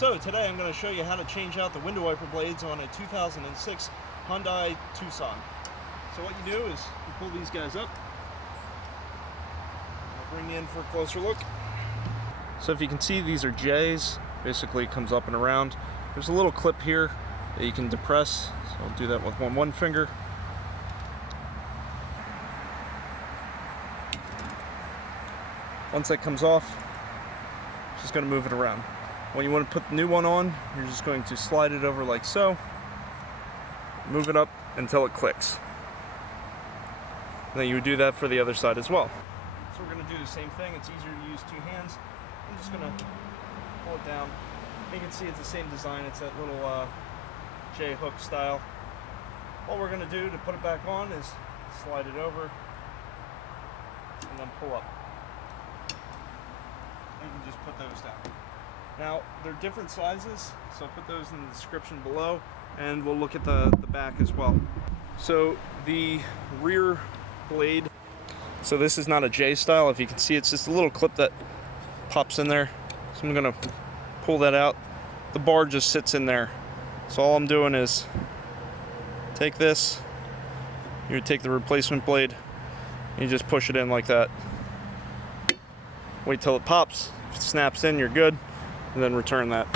So today I'm going to show you how to change out the window wiper blades on a 2006 Hyundai Tucson. So what you do is you pull these guys up. I'll bring you in for a closer look. So if you can see, these are J's. Basically it comes up and around. There's a little clip here that you can depress. So I'll do that with one finger. Once that comes off, just going to move it around. When you want to put the new one on, you're just going to slide it over like so, move it up until it clicks. And then you would do that for the other side as well. So we're going to do the same thing. It's easier to use two hands. I'm just going to pull it down. You can see it's the same design. It's that little J hook style. All we're going to do to put it back on is slide it over and then pull up. You can just put those down. Now, they're different sizes, so I'll put those in the description below, and we'll look at the back as well. So the rear blade, so this is not a J style. If you can see, it's just a little clip that pops in there. So I'm gonna pull that out. The bar just sits in there. So all I'm doing is take this, you would take the replacement blade, and you just push it in like that. Wait till it pops. If it snaps in, you're good. And then return that.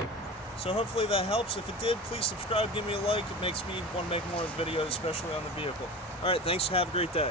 So hopefully that helps. If it did, please subscribe, give me a like. It makes me want to make more videos, especially on the vehicle. Alright, thanks. Have a great day.